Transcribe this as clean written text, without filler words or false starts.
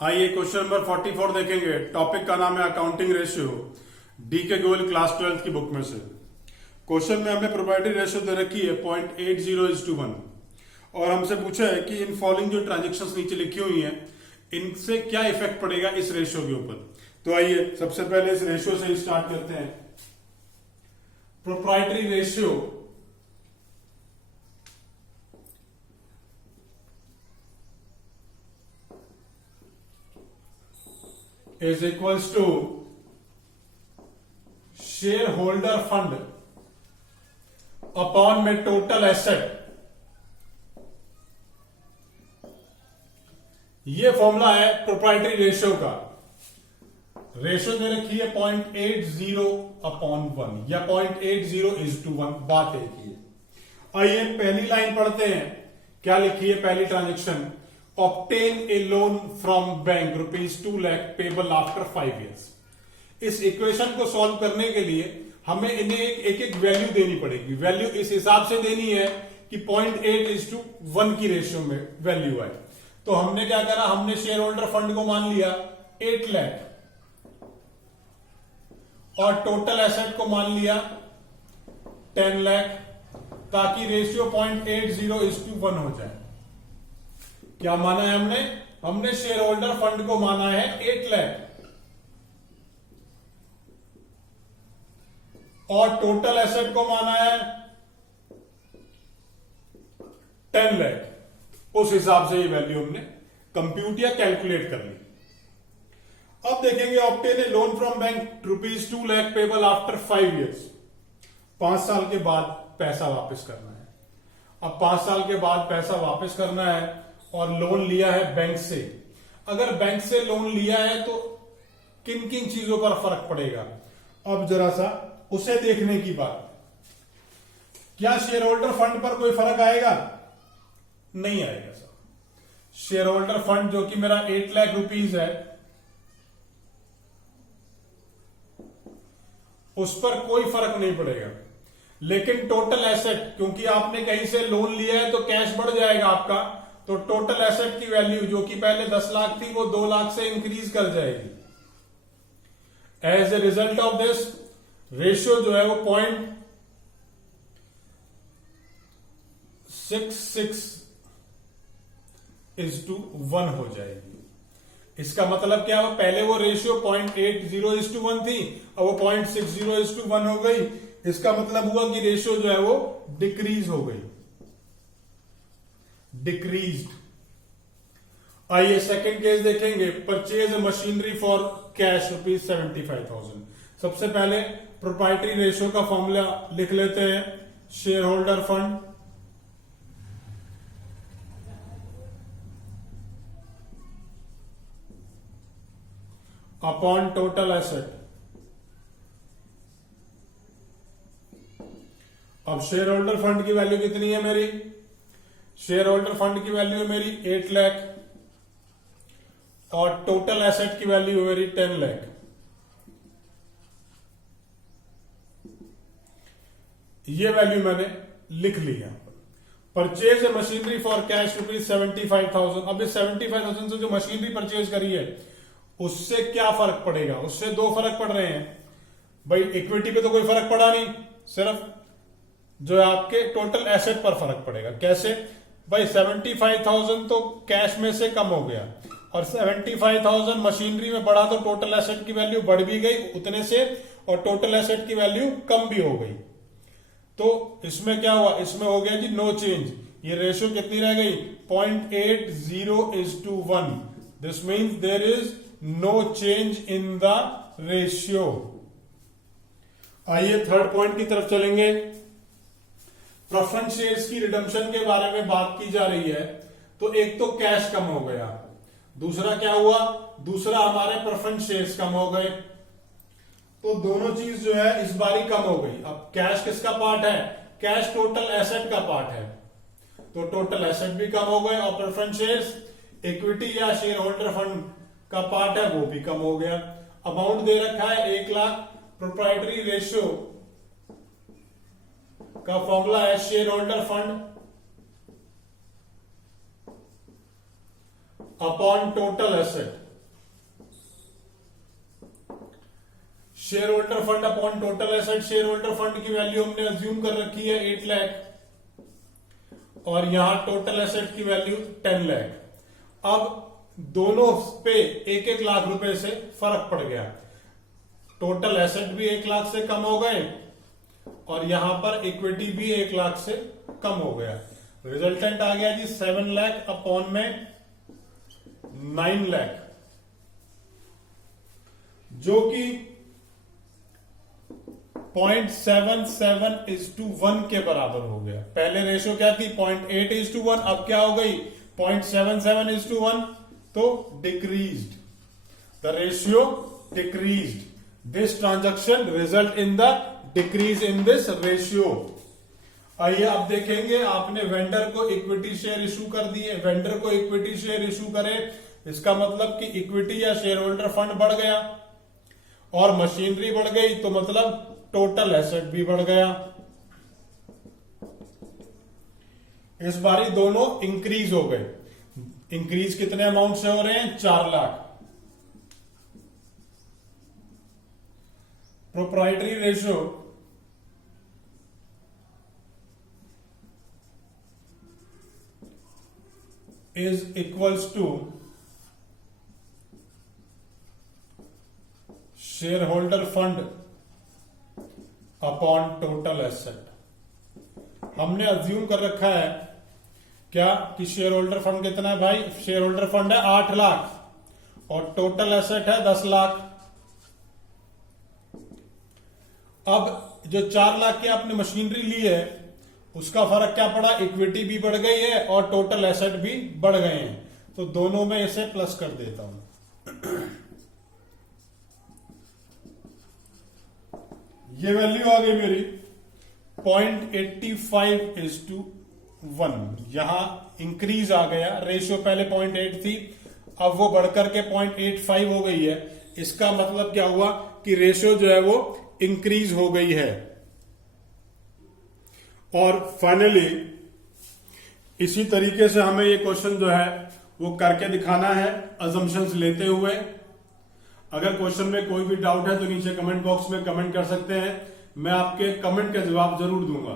आइए question number 44 देखेंगे। Topic का नाम है अकाउंटिंग रेशियो, डी के गोयल क्लास 12 की बुक में से। क्वेश्चन में हमें प्रोप्राइटरी रेशियो दे रखी है 0.80:1 और हमसे पूछा है कि इन फॉलोइंग जो ट्रांजेक्शन्स नीचे लिखी हुई हैं इनसे क्या इफेक्ट पड़ेगा इस रेशियो के ऊपर। तो आइए सबसे पहले इस रेशियो से स्टार्ट करते हैं। Proprietary ratio is equals to shareholder fund upon में टोटल एसेट। ये फॉर्मूला है प्रोप्राइटरी रेशियो का। रेशियो दे रखी है 0.80/1 या 0.80:1। बात एक ही है। आइए पहली लाइन पढ़ते हैं। क्या लिखी है पहली transaction? Obtain a loan from bank ₹2 lakh payable after 5 years। इस इक्वेशन को सॉल्व करने के लिए हमें इन्हें एक एक वैल्यू देनी पड़ेगी। वैल्यू इस हिसाब से देनी है कि 0.8:1 की रेशियो में वैल्यू आए। तो हमने क्या करा, हमने शेयर होल्डर फंड को मान लिया 8 लाख और टोटल एसेट को मान लिया 10 लाख, ताकि रेशियो 0.80:1 हो जाए। क्या माना है हमने शेयर होल्डर फंड को माना है 8 लाख और टोटल एसेट को माना है 10 लाख। उस हिसाब से ये वैल्यू हमने कंप्यूट या कैलकुलेट कर ली। अब देखेंगे obtain a loan from bank ₹2 lakh payable after 5 years। 5 साल के बाद पैसा वापस करना है। अब 5 साल के बाद पैसा वापस करना है और लोन लिया है बैंक से। अगर बैंक से लोन लिया है तो किन किन चीजों पर फर्क पड़ेगा, अब जरा सा उसे देखने की बात। क्या शेयर होल्डर फंड पर कोई फर्क आएगा? नहीं आएगा सर। शेयर होल्डर फंड जो कि मेरा 8 लाख रुपीज है, उस पर कोई फर्क नहीं पड़ेगा। लेकिन टोटल एसेट, क्योंकि आपने कहीं से लोन लिया है तो कैश बढ़ जाएगा आपका, तो टोटल एसेट की वैल्यू जो कि पहले 10 लाख थी वो 2 लाख से इंक्रीज कर जाएगी। As a result of this ratio जो है वो 0.66:1 हो जाएगी। इसका मतलब क्या है, पहले वो रेशियो 0.80:1 थी और वो 0.60:1 हो गई। इसका मतलब हुआ कि रेशियो जो है वो डिक्रीज हो गई, डिक्रीज्ड। आइए सेकंड केस देखेंगे। Purchase machinery for cash ₹75,000। सबसे पहले प्रोप्राइटरी रेशियो का फॉर्मूला लिख लेते हैं। Share holder fund upon total asset. अब शेयर होल्डर फंड की वैल्यू कितनी है मेरी? शेयर होल्डर फंड की वैल्यू है मेरी 8 लाख और टोटल एसेट की वैल्यू है मेरी 10 लाख। ये वैल्यू मैंने लिख ली है। Purchase machinery for cash ₹75,000। अब इस 75,000 से जो मशीनरी परचेज करी है उससे क्या फर्क पड़ेगा? उससे दो फर्क पड़ रहे हैं भाई। इक्विटी पे तो कोई फर्क पड़ा नहीं, सिर्फ जो है आपके टोटल एसेट पर फर्क पड़ेगा। कैसे भाई? 75,000 तो कैश में से कम हो गया और 75,000 मशीनरी में बढ़ा तो टोटल एसेट की वैल्यू बढ़ भी गई उतने से और टोटल एसेट की वैल्यू कम भी हो गई। तो इसमें क्या हुआ? इसमें हो गया जी नो चेंज। ये रेशियो कितनी रह गई? 0.80:1। This means there is no change in the ratio. आइए थर्ड पॉइंट की तरफ चलेंगे। प्रेफरेंस शेयर्स की रिडम्पशन के बारे में बात की जा रही है। तो एक तो कैश कम हो गया, दूसरा क्या हुआ? दूसरा हमारे प्रेफरेंस शेयर्स कम हो गए। तो दोनों चीज जो है इस बारी कम हो गई। अब कैश किसका पार्ट है? कैश टोटल एसेट का पार्ट है, तो टोटल एसेट भी कम हो गए और प्रेफरेंस शेयर्स इक्विटी या शेयर होल्डर फंड का पार्ट है वो भी कम हो गया। अमाउंट दे रखा है 1 लाख। प्रोप्राइटरी रेशियो का फॉर्मूला है share holder fund upon total asset. Share holder fund upon total asset, share holder fund की वैल्यू हमने अज्यूम कर रखी है 8 लाख और यहां टोटल एसेट की वैल्यू 10 लाख। अब दोनों पे 1-1 लाख रुपए से फर्क पड़ गया, टोटल एसेट भी 1 लाख से कम हो गए और यहां पर इक्विटी भी 1 लाख से कम हो गया। रिजल्टेंट आ गया जी 7 लाख अपॉन में 9 लाख, जो कि 0.77:1 के बराबर हो गया। पहले रेशो क्या थी 0.8:1, अब क्या हो गई 0.77:1, तो decreased, the ratio decreased, this transaction result in the decrease in this ratio. आइए अब देखेंगे, आपने वेंडर को इक्विटी शेयर इशू कर दिए, वेंडर को इक्विटी शेयर इशू करे, इसका मतलब कि इक्विटी या शेयर होल्डर फंड बढ़ गया और मशीनरी बढ़ गई, तो मतलब टोटल एसेट भी बढ़ गया। इस बारी दोनों इंक्रीज हो गए। इंक्रीज कितने अमाउंट से हो रहे हैं 4 lakh. Proprietary ratio is equals to share holder fund upon total asset. हमने अज्यूम कर रखा है क्या कि शेयर होल्डर फंड कितना है भाई, शेयर होल्डर फंड है 8 लाख और टोटल एसेट है 10 लाख। अब जो 4 लाख की आपने मशीनरी ली है उसका फर्क क्या पड़ा, इक्विटी भी बढ़ गई है और टोटल एसेट भी बढ़ गए हैं, तो दोनों में इसे प्लस कर देता हूं। ये वैल्यू आ गई मेरी 0.85:1, यहां इंक्रीज आ गया, रेशियो पहले 0.8 थी, अब वो बढ़कर के 0.85 हो गई है। इसका मतलब क्या हुआ कि रेशियो जो है वो इंक्रीज हो गई है। और फाइनली इसी तरीके से हमें ये क्वेश्चन जो है वो करके दिखाना है अजम्पशंस लेते हुए। अगर क्वेश्चन में कोई भी डाउट है तो नीचे कमेंट बॉक्स में कमेंट कर सकते हैं, मैं आपके कमेंट का जवाब जरूर दूंगा।